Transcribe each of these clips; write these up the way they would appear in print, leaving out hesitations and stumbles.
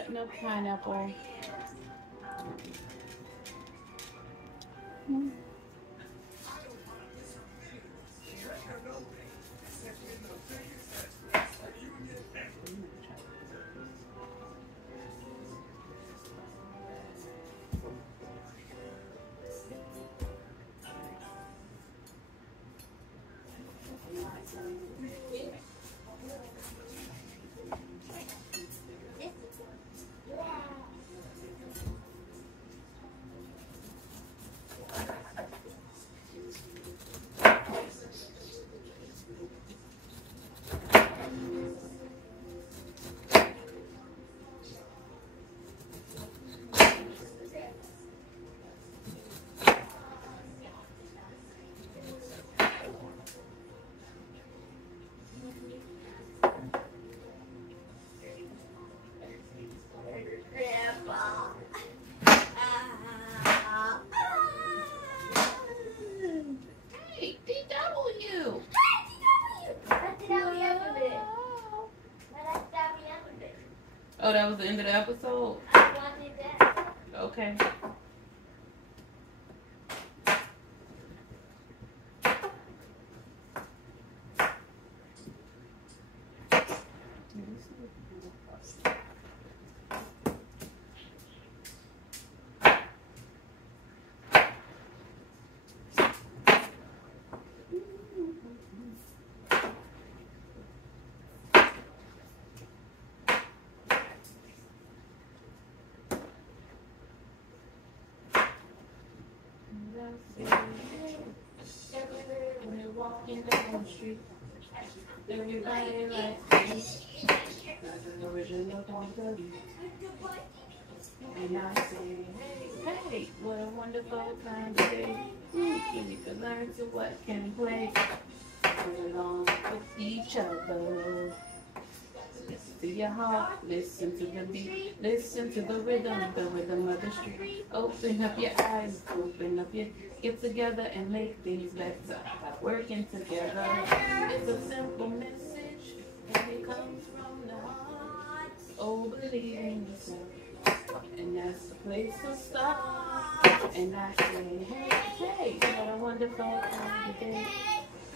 Cutting up pineapple. Oh, that was the end of the episode? I wanted that. Okay. We're walking down the street. Everybody likes me. The original topically. And I say, hey, what a wonderful time today. We need to learn to what can play. Put along with each other. Listen to your heart, listen to the beat, listen to the rhythm of the street. Open up your eyes, open up your, get together and make things better by working together. It's a simple message, and it comes from the heart. Oh, believe in yourself, and that's the place to start. And I say, hey, hey, what a wonderful time today,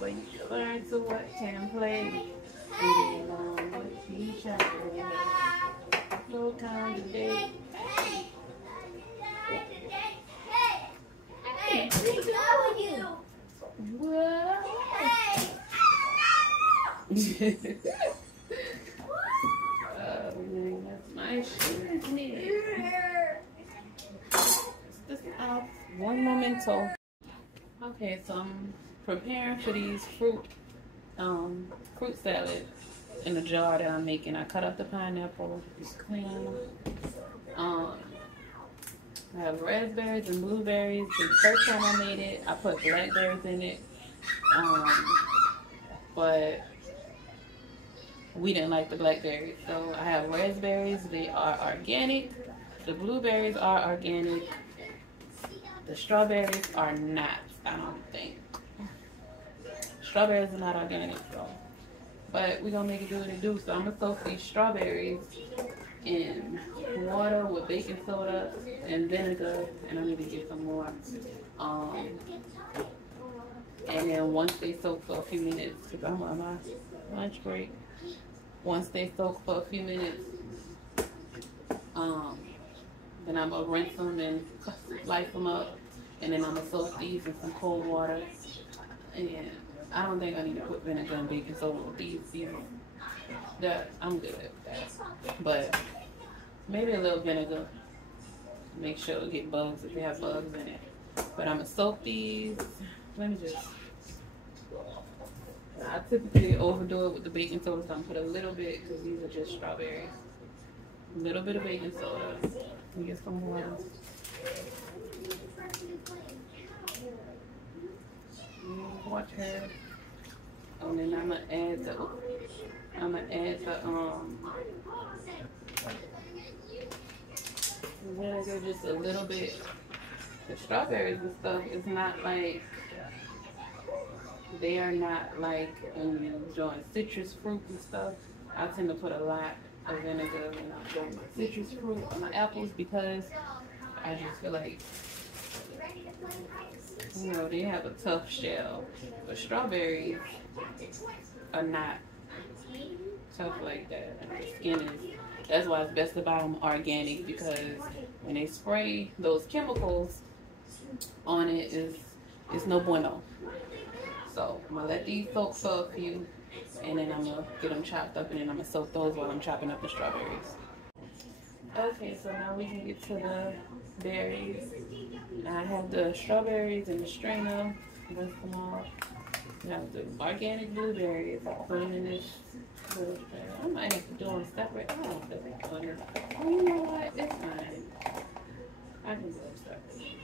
when you learn to what can play. And get along with each other. No kind of day. Hey, what's wrong with you? What? Oh man, that's my shit, isn't it? This out. One momento. Okay, so I'm preparing for these fruit salad in the jar that I'm making. I cut up the pineapple, it's clean. I have raspberries and blueberries. The first time I made it, I put blackberries in it, but we didn't like the blackberries, so I have raspberries. They are organic. The blueberries are organic. The strawberries are not, I don't think. Strawberries are not organic, so. But we're gonna make it do what it do. So I'm gonna soak these strawberries in water with baking soda and vinegar, and I need to get some more. And then once they soak for a few minutes, because I'm on my lunch break, once they soak for a few minutes, then I'm gonna rinse them and slice them up, and then I'm gonna soak these in some cold water. And I don't think I need to put vinegar and baking soda with these, that I'm good at that. But maybe a little vinegar. Make sure it get bugs if they have bugs in it. But I'm gonna soak these. Let me just. I typically overdo it with the baking soda, so I'm gonna put a little bit because these are just strawberries. A little bit of baking soda. And get some water. Watch her. And then I'm gonna add the vinegar just a little bit. The strawberries and stuff is not like, they are not like when you're doing citrus fruit and stuff. I tend to put a lot. of vinegar when I'm doing my citrus fruit or my apples, because I just feel like, you know, they have a tough shell. But strawberries are not tough like that. And the skin is, that's why it's best to buy them organic, because when they spray those chemicals on it, it's no bueno. So I'm gonna let these soak for a few, and then I'm gonna get them chopped up, and then I'm gonna soak those while I'm chopping up the strawberries. Okay, so now we can get to the berries. Now I have the strawberries in the strainer. Rinse them off. I have the organic blueberries. I put them in this little strainer. I might have to do them separate. I don't know if that's on it. Oh, you know what? It's fine. I can do them separate.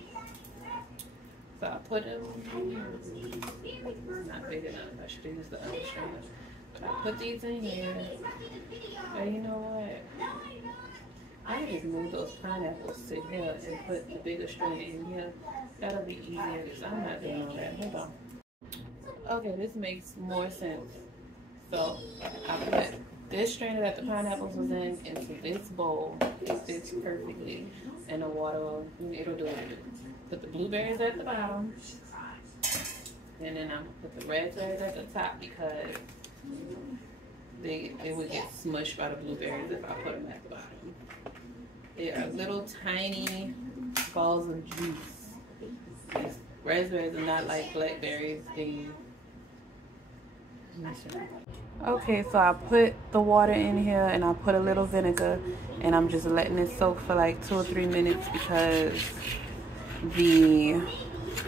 So I put them. It's not big enough. I should use the other strainer. But I put these in here. And you know what? I just move those pineapples to here and put the bigger strainer in here. That'll be easier because I'm not doing all that. Hold on. Okay, this makes more sense. So I put this strainer that the pineapples was in into this bowl. It fits perfectly, and the water, it'll do it. Put the blueberries at the bottom, and then I'm gonna put the raspberries at the top, because they would get smushed by the blueberries if I put them at the bottom. They are little tiny balls of juice. These raspberries are not like blackberries. Okay, so I put the water in here and I put a little vinegar, and I'm just letting it soak for like 2 or 3 minutes, because the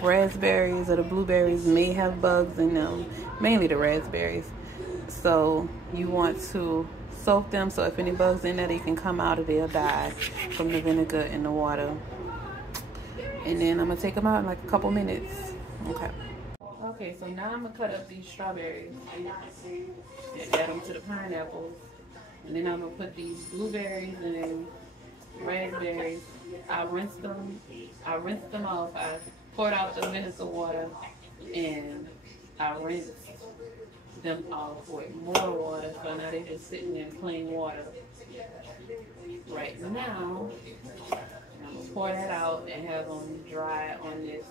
raspberries or the blueberries may have bugs in them, mainly the raspberries. So you want to soak them, so if any bugs in there, they can come out or they'll die from the vinegar and the water. And then I'm gonna take them out in like a couple minutes. Okay. Okay, so now I'm gonna cut up these strawberries and add them to the pineapples. And then I'm gonna put these blueberries and raspberries. I rinsed them off. I poured out the vinegar water, and I rinsed them off with more water, so now they're just sitting in plain water. Right now, I'm gonna pour that out and have them dry on this.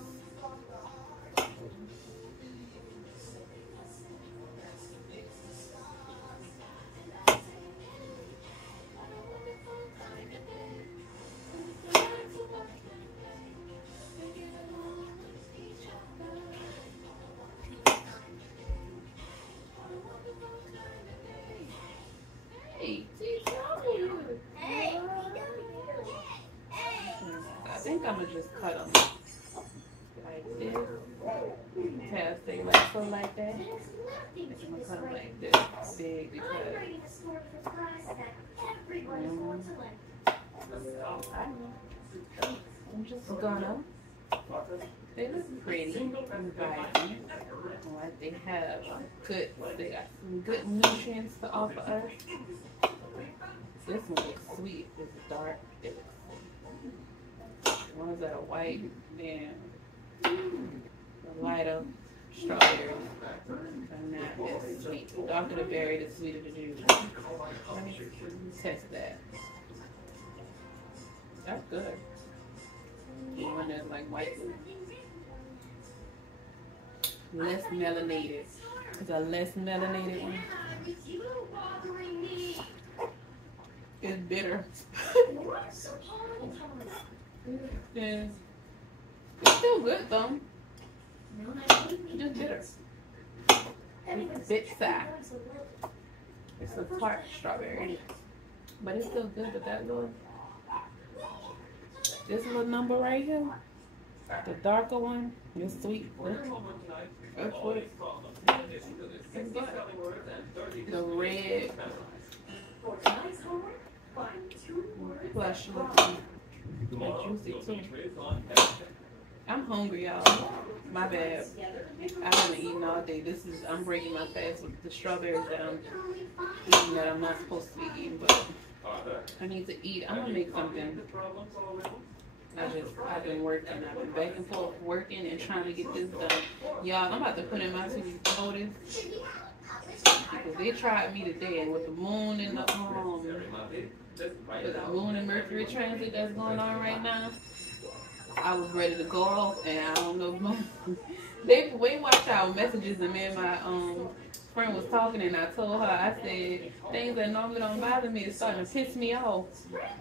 I think I'm gonna just cut them like this. Have they like so like that. I'm gonna cut them like this big, because I'm just gonna. They look pretty and vibrant. Like they have good. They got some good nutrients to offer us. This one looks sweet. It's dark. The ones that are white, then the lighter strawberries are not as sweet. The darker the berry, the sweeter the juice. Let me test that. That's good. The one that's like white. Less melanated. It's a less melanated one. It's bitter. Yeah. It's still good though. Just bitter. It's a bit sad. It's a tart strawberry. But it's still good, but that little, this little number right here, the darker one, is sweet. That's what it. The red plush looking, juicy too. I'm hungry, y'all. My bad. I haven't eaten all day. I'm breaking my fast with the strawberries that I'm eating that I'm not supposed to be eating, but I need to eat. I'm gonna make something. I've been working. I've been back and forth working and trying to get this done. Y'all, I'm about to put in my 2 weeks notice. because they tried me today, and with the moon and Mercury transit that's going on right now, I was ready to go off, and I don't know. They watch our messages, and me and my friend was talking, and I told her, I said, things that normally don't bother me is starting to piss me off.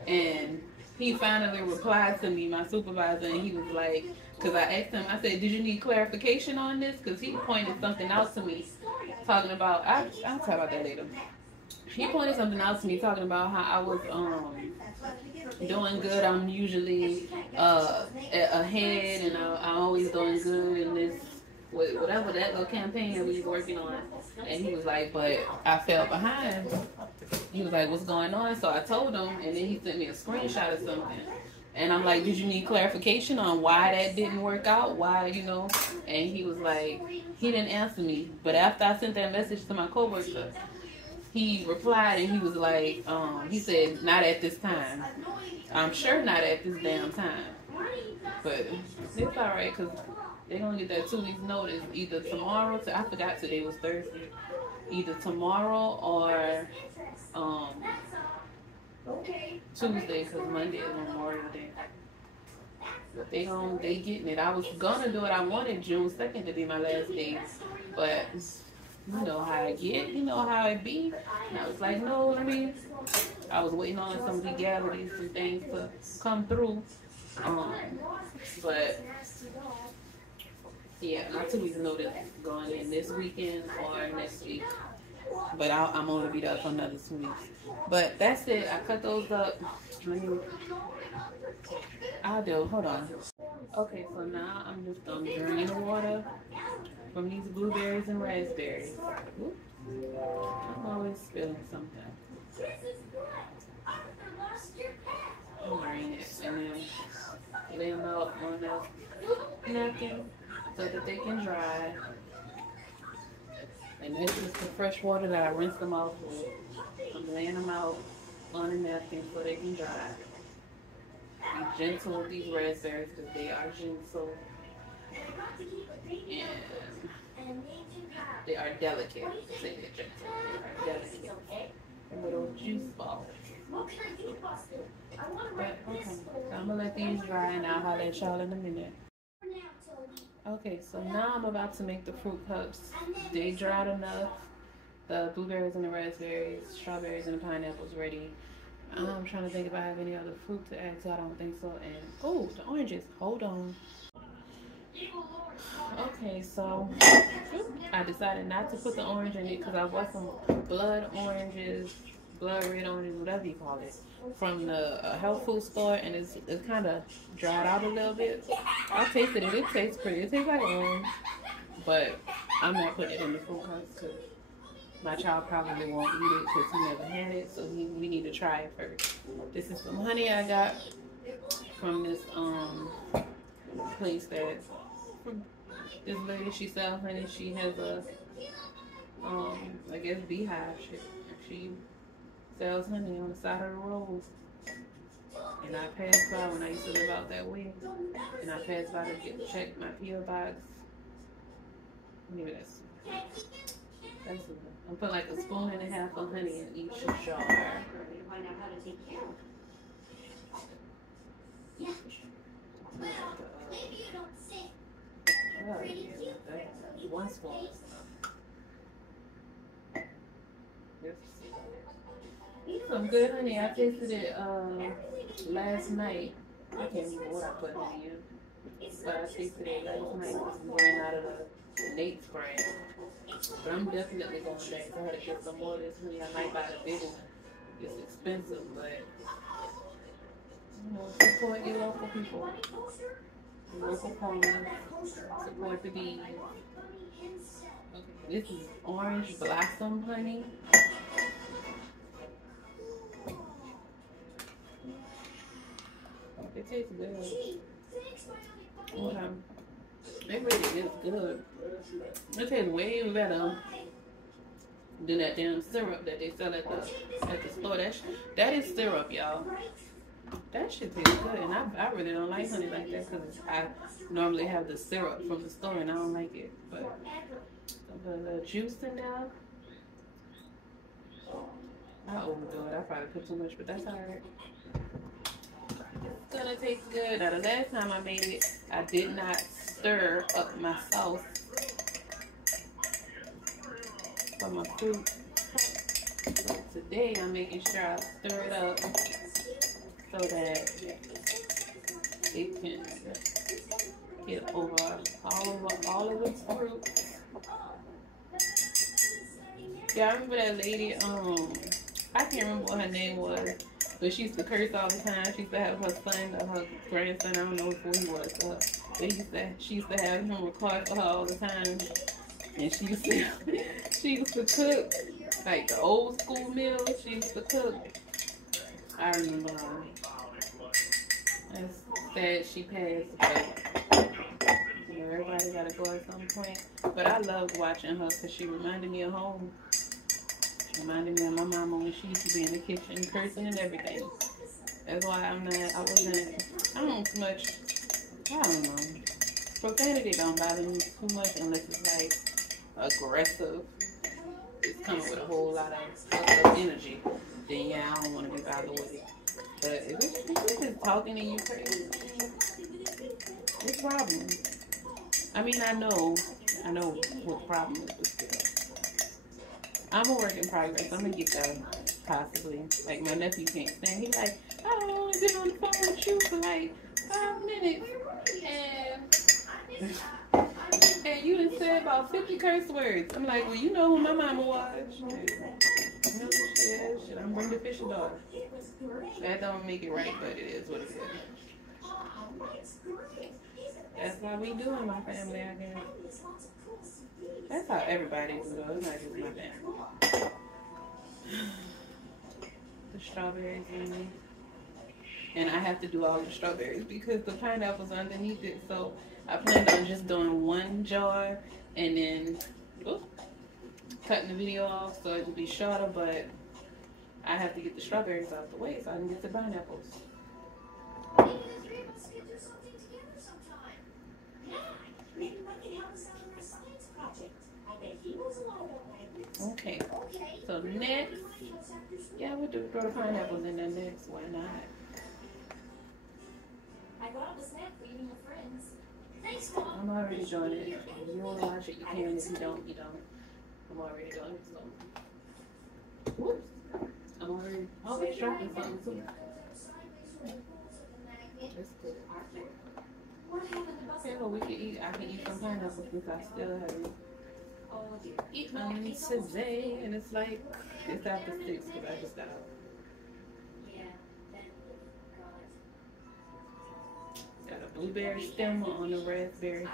And he finally replied to me, my supervisor, and he was like, because I asked him, I said, did you need clarification on this? Because he pointed something out to me, talking about, I'll talk about that later. He pointed something out to me, talking about how I was doing good. I'm usually ahead, and I'm always doing good in this, whatever that little campaign that we was working on. And he was like, but I fell behind. He was like, what's going on? So I told him, and then he sent me a screenshot of something. And I'm like, did you need clarification on why that didn't work out? Why, you know? And he was like, he didn't answer me. But after I sent that message to my coworker, he replied, and he was like, he said, not at this time. I'm sure not at this damn time. But it's all right, because they're going to get that 2 weeks notice either tomorrow. I forgot today was Thursday. Either tomorrow or Tuesday, because Monday is Memorial Day. But they getting it. I was going to do it. I wanted June 2nd to be my last day. But you know how I get, you know how it be. And I was like, no, I was waiting on some legalities and things to come through. But yeah, my 2 weeks notice going in this weekend or next week. But I'm only be there for another 2 weeks. But that's it. I cut those up. Hold on. Okay, so now I'm just draining the water from these blueberries and raspberries. Oops. I'm always spilling something. I'll drain it and then lay them out on the napkin so that they can dry. And this is the fresh water that I rinsed them off with. I'm laying them out on a napkin so they can dry. Be gentle with these raspberries because they are gentle. And they are delicate. Say they're gentle. They are delicate. Little juice balls. But, okay. So I'm going to let these dry, and I'll holler at y'all in a minute. Okay, so now I'm about to make the fruit cups. They dried enough. The blueberries and the raspberries, strawberries and the pineapples ready. I'm trying to think if I have any other fruit to add to. I don't think so. And oh, the oranges. Hold on. Okay, so I decided not to put the orange in it because I bought some blood oranges, blood red oranges, whatever you call it, from the health food store, and it's kind of dried out a little bit. I tasted it. It tastes pretty. It tastes like orange, but I'm not putting it in the fruit cups because my child probably won't eat it because he never had it, so we need to try it first. This is some honey I got from this place that this lady, she sells honey. She has a I guess beehive. She sells honey on the side of the road. And I passed by when I used to live out that way. And I passed by to check my P.O. box. Maybe that's I'm putting like a spoon and a half of honey in each jar. Oh, yeah, one spoon. Some good honey. I tasted it last night. I can't remember what I put honey in, but I tasted it last night. It's born out of the Nate's brand. But I'm definitely going back. I had to get some more of this honey. I might buy the big one. It's expensive, but you know, support your local people. Your local farmers. Support the bees. Okay, this is orange blossom honey. It tastes good. It really is good. It tastes way better than that damn syrup that they sell at the store. That is syrup, y'all. That shit tastes good, and I really don't like honey like that because I normally have the syrup from the store and I don't like it. But I put a little juice in there. I overdo it. I probably put too much, but that's alright. It's gonna taste good. Now the last time I made it, I did not stir up my sauce for my fruit. So today I'm making sure I stir it up so that it can get over all of the fruit. Yeah, I remember that lady, I can't remember what her name was, but she used to curse all the time. She used to have her son or her grandson, I don't know who he was, but she used to have him record for her all the time. And she used to cook like the old school meals. She used to cook. I remember her. It's sad she passed, but you know, everybody gotta go at some point. But I loved watching her because she reminded me of home. She reminded me of my mama when she used to be in the kitchen cursing and everything. That's why I don't know. Profanity don't bother me too much unless it's like aggressive. It's coming with a whole lot of energy. Then yeah, I don't want to be bothered with it. But if it's just talking and you crazy, what's the problem? I mean, I know what the problem is, but still. I'm a work in progress. I'm gonna get there, possibly. Like, my nephew can't stand. He's like, I don't want to get on the phone with you for like 5 minutes. And you done said about 50 curse words. I'm like, well, you know who my mama was. Yeah, shit, I'm bringing the fishing dog. That don't make it right, but it is what it is. That's how we do in my family, I guess. That's how everybody do, though. It's not just my family. The strawberries in me. And I have to do all the strawberries because the pineapple's underneath it. So I planned on just doing one jar and then cutting the video off so it will be shorter, but I have to get the strawberries out the way so I can get the pineapples. Okay, so next, yeah, we'll throw the pineapples in there next. Why not? I got the snack for you and your friends. Thanks, Mom. I'm already doing it. If you want to watch it, you can. If you don't, you don't. I'm already doing it, so. Whoops. I'm already dropping something too. That's good. Okay, well, we can eat. I can eat some pineapples since I still haven't eaten today. And it's like, it's after 6 because I just got up. Got a blueberry stem on a raspberry.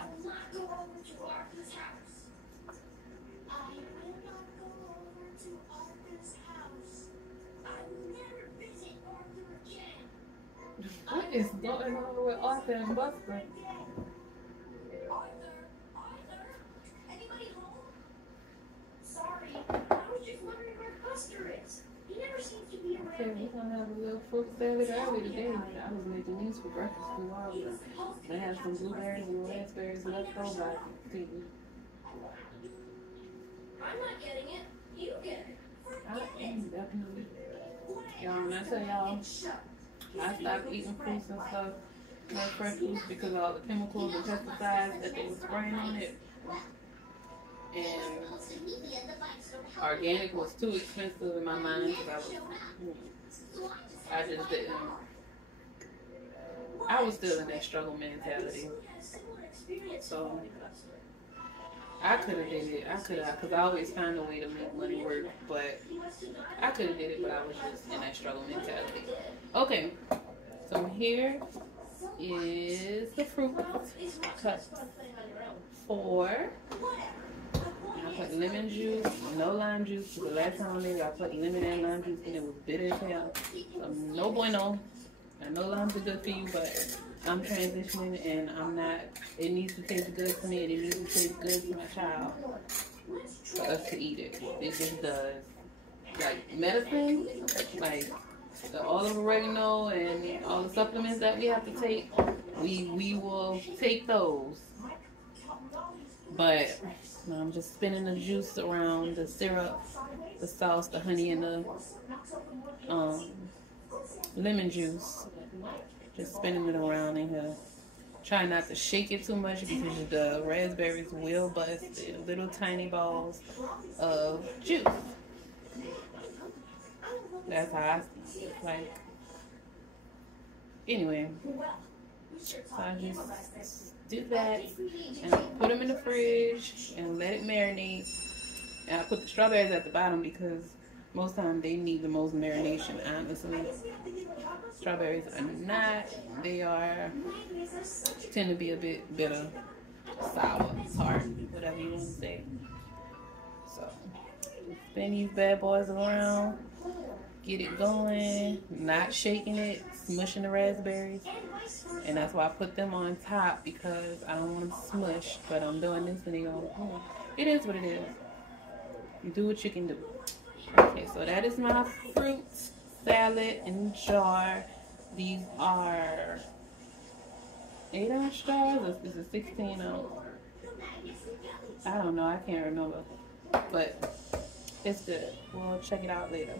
What is going on with Arthur and Buster? Arthur? Anybody home? Sorry, I was just wondering where Buster is. He never seems to be around. Okay, we're gonna have a little fruit salad early today. I was making these for breakfast for a while ago. They have some blueberries and raspberries left over. I can see. I'm not getting it. You get it. I am definitely. Y'all, when I tell y'all, I stopped eating fruits and stuff, like fresh fruits, because of all the chemicals and pesticides that they were spraying on it. And organic was too expensive in my mind because I just didn't. I was still in that struggle mentality. So I could have did it. Because I always find a way to make money work. But I could have did it, but I was just in that struggle mentality. Okay, so here is the fruit cut for. I put lemon juice, no lime juice. The last time I made it, I put lemon and lime juice, and it was bitter as hell. So no bueno. I know limes are good for you, but I'm transitioning, and I'm not. It needs to taste good to me, and it needs to taste good to my child for us to eat it. It just does. Like medicine, like the olive oregano and all the supplements that we have to take, we will take those. But I'm just spinning the juice around, the syrup, the sauce, the honey, and the lemon juice. Just spinning it around in here. Try not to shake it too much because the raspberries will bust in little tiny balls of juice. That's how I like. Anyway, so I just do that and put them in the fridge and let it marinate. And I put the strawberries at the bottom because most times they need the most marination, honestly. Strawberries are not. They tend to be a bit bitter, sour, tart, whatever you want to say. So, spin these bad boys around. Get it going. Not shaking it. Smushing the raspberries. And that's why I put them on top, because I don't want them smushed. But I'm doing this and they go, it is what it is. You do what you can do. Okay, so that is my fruit salad in jar. These are 8-ounce jars, or is it 16-ounce? I don't know, I can't remember. But it's good. We'll check it out later.